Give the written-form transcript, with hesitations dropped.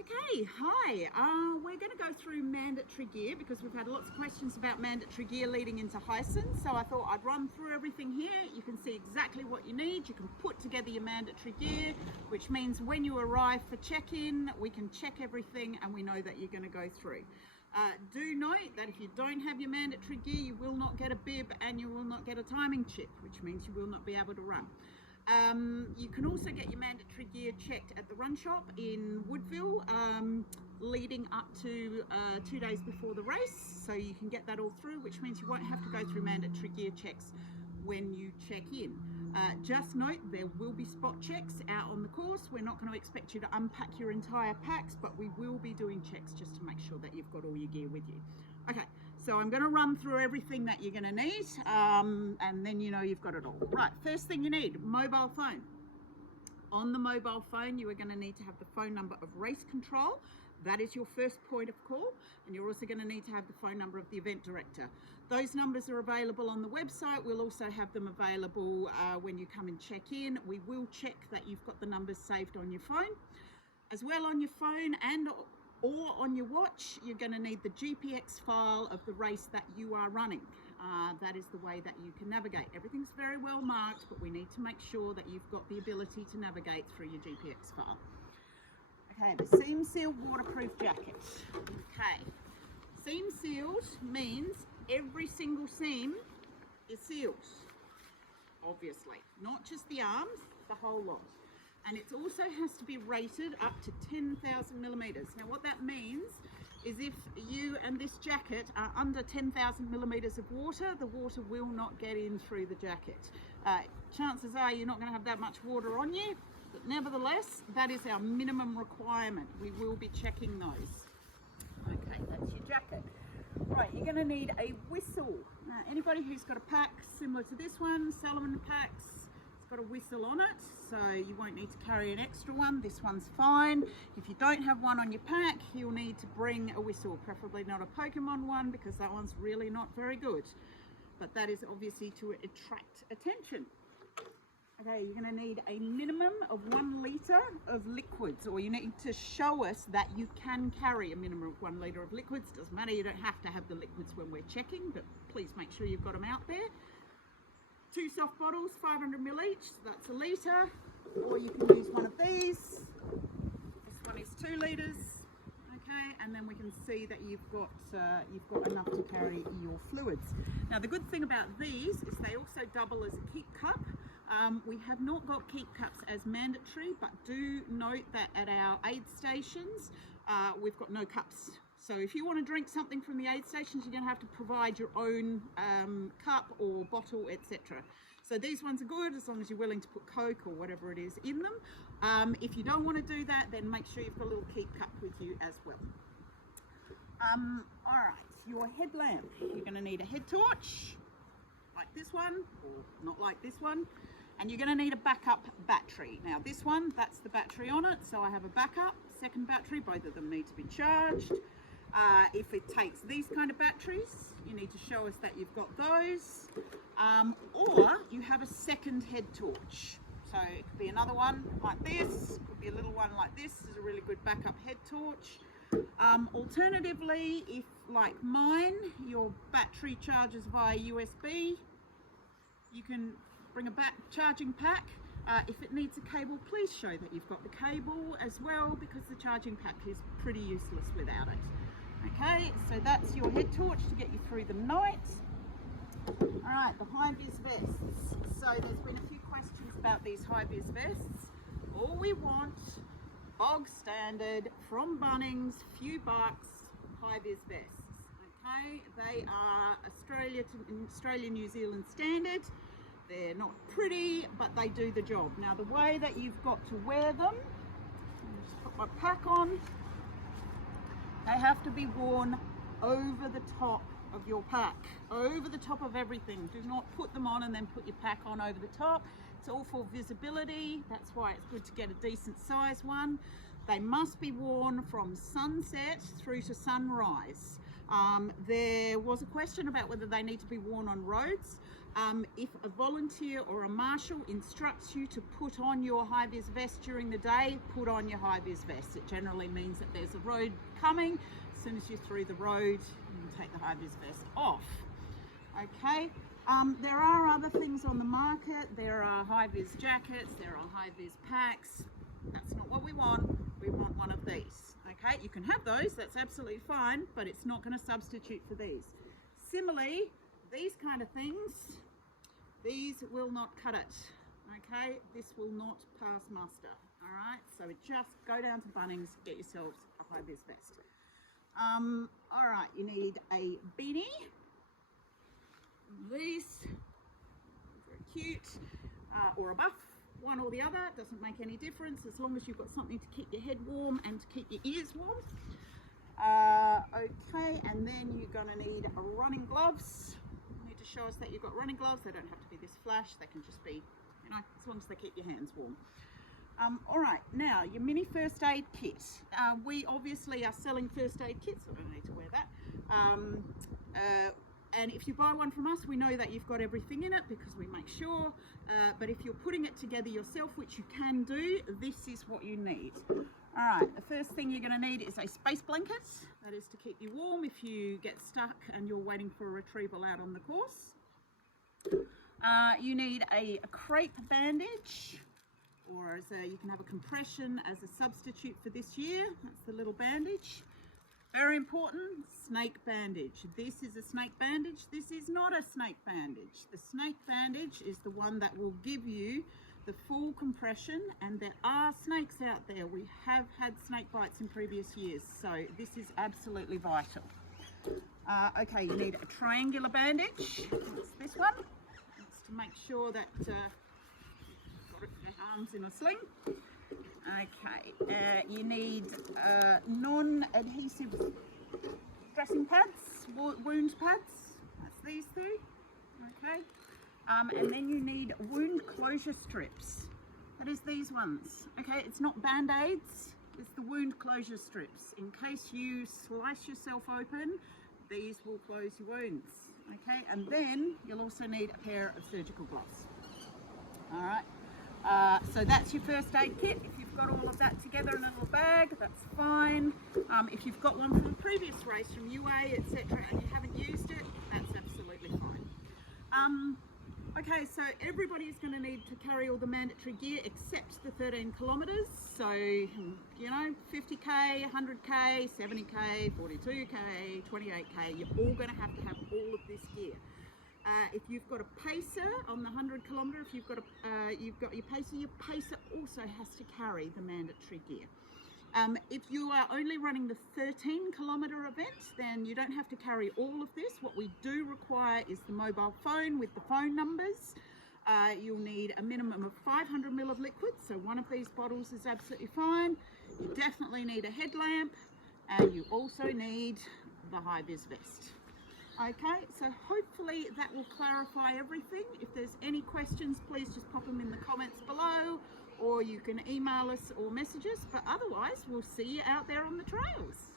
Okay, hi. We're going to go through mandatory gear because we've had lots of questions about mandatory gear leading into Heysen. So I thought I'd run through everything here. You can see exactly what you need. You can put together your mandatory gear, which means when you arrive for check-in, we can check everything and we know that you're going to go through. Do note that if you don't have your mandatory gear, you will not get a bib and you will not get a timing chip, which means you will not be able to run. You can also get your mandatory gear checked at the run shop in Woodville leading up to 2 days before the race, so you can get that all through, which means you won't have to go through mandatory gear checks when you check in. Just note there will be spot checks out on the course. We're not going to expect you to unpack your entire packs, but we will be doing checks just to make sure that you've got all your gear with you. Okay, so I'm going to run through everything that you're going to need, and then you know you've got it all. Right, first thing you need, mobile phone. On the mobile phone, you are going to need to have the phone number of race control. That is your first point of call, and you're also going to need to have the phone number of the event director. Those numbers are available on the website. We'll also have them available when you come and check in. We will check that you've got the numbers saved on your phone. As well, on your phone and or on your watch, you're going to need the GPX file of the race that you are running. That is the way that you can navigate. Everything's very well marked, but we need to make sure that you've got the ability to navigate through your GPX file. Okay, the seam sealed waterproof jacket. Okay, seam sealed means every single seam is sealed, obviously, not just the arms, the whole lot. And it also has to be rated up to 10,000 millimeters. Now what that means is if you and this jacket are under 10,000 millimeters of water, the water will not get in through the jacket. Chances are you're not going to have that much water on you, but nevertheless, that is our minimum requirement. We will be checking those. Okay, that's your jacket. Right, you're going to need a whistle. Now, anybody who's got a pack similar to this one, Salomon packs, got a whistle on it, so you won't need to carry an extra one. This one's fine. If you don't have one on your pack, you'll need to bring a whistle, preferably not a Pokemon one because that one's really not very good, but that is obviously to attract attention. Okay, you're going to need a minimum of 1 litre of liquids, or you need to show us that you can carry a minimum of 1 litre of liquids. Doesn't matter, you don't have to have the liquids when we're checking, but please make sure you've got them out there. 2 soft bottles, 500 ml each, so that's a litre, or you can use one of these. This one is 2 litres, okay, and then we can see that you've got enough to carry your fluids. Now the good thing about these is they also double as a keep cup. We have not got keep cups as mandatory, but do note that at our aid stations, we've got no cups. So if you want to drink something from the aid stations, you're going to have to provide your own cup or bottle, etc. So these ones are good as long as you're willing to put Coke or whatever it is in them. If you don't want to do that, then make sure you've got a little keep cup with you as well. All right, your headlamp. You're going to need a head torch, like this one, or not like this one. And you're going to need a backup battery. Now this one, that's the battery on it, so I have a backup, second battery, both of them need to be charged. If it takes these kind of batteries, you need to show us that you've got those, or you have a second head torch. So it could be another one like this, could be a little one like this. This is a really good backup head torch. Alternatively, if like mine, your battery charges via USB, you can bring a charging pack. If it needs a cable, please show that you've got the cable as well, because the charging pack is pretty useless without it. Okay, so that's your head torch to get you through the night. All right, the high-vis vests. So there's been a few questions about these high-vis vests. All we want, bog standard, from Bunnings, few bucks, high-vis vests. Okay, they are Australia, New Zealand standard. They're not pretty, but they do the job. Now the way that you've got to wear them, I'll just put my pack on, they have to be worn over the top of your pack, over the top of everything. Do not put them on and then put your pack on over the top. It's all for visibility. That's why it's good to get a decent size one. They must be worn from sunset through to sunrise. There was a question about whether they need to be worn on roads. If a volunteer or a marshal instructs you to put on your high-vis vest during the day, put on your high-vis vest. It generally means that there's a road coming. As soon as you're through the road, you can take the high-vis vest off. Okay, there are other things on the market. There are high-vis jackets, there are high-vis packs. That's not what we want. We want one of these. Okay, you can have those, that's absolutely fine, but it's not going to substitute for these. Similarly, these kind of things, these will not cut it. Okay, this will not pass muster. All right, so just go down to Bunnings, get yourselves a high-vis vest. All right, you need a beanie. These, very cute, or a buff, one or the other, doesn't make any difference as long as you've got something to keep your head warm and to keep your ears warm. Okay, and then you're going to need running gloves. You need to show us that you've got running gloves. They don't have to be this flash, they can just be, you know, as long as they keep your hands warm. All right, now your mini first aid kit. We obviously are selling first aid kits, so I don't need to wear that. And if you buy one from us, we know that you've got everything in it because we make sure. But if you're putting it together yourself, which you can do, this is what you need. All right, the first thing you're going to need is a space blanket. That is to keep you warm if you get stuck and you're waiting for a retrieval out on the course. You need a crepe bandage, or you can have a compression as a substitute for this year. That's the little bandage. Very important, snake bandage. This is a snake bandage. This is not a snake bandage. The snake bandage is the one that will give you the full compression, and there are snakes out there. We have had snake bites in previous years, so this is absolutely vital. Okay, you need a triangular bandage. It's this one. It's to make sure that you've got it in your arms in a sling. Okay, you need non-adhesive dressing pads, wound pads. That's these two. Okay, and then you need wound closure strips. That is these ones. Okay, it's not band-aids, it's the wound closure strips. In case you slice yourself open, these will close your wounds. Okay, and then you'll also need a pair of surgical gloves. All right. So that's your first aid kit. If you've got all of that together in a little bag, that's fine. If you've got one from a previous race, from UA, etc., and you haven't used it, that's absolutely fine. Okay, so everybody is going to need to carry all the mandatory gear except the 13 kilometres. So, you know, 50k, 100k, 70k, 42k, 28k, you're all going to have all of this gear. If you've got a pacer on the 100 kilometre, if you've got your pacer also has to carry the mandatory gear. If you are only running the 13 kilometre event, then you don't have to carry all of this. What we do require is the mobile phone with the phone numbers. You'll need a minimum of 500 ml of liquid, so one of these bottles is absolutely fine. You definitely need a headlamp, and you also need the high-vis vest. Okay, so hopefully that will clarify everything. If there's any questions, please just pop them in the comments below, or you can email us or message us, but otherwise we'll see you out there on the trails.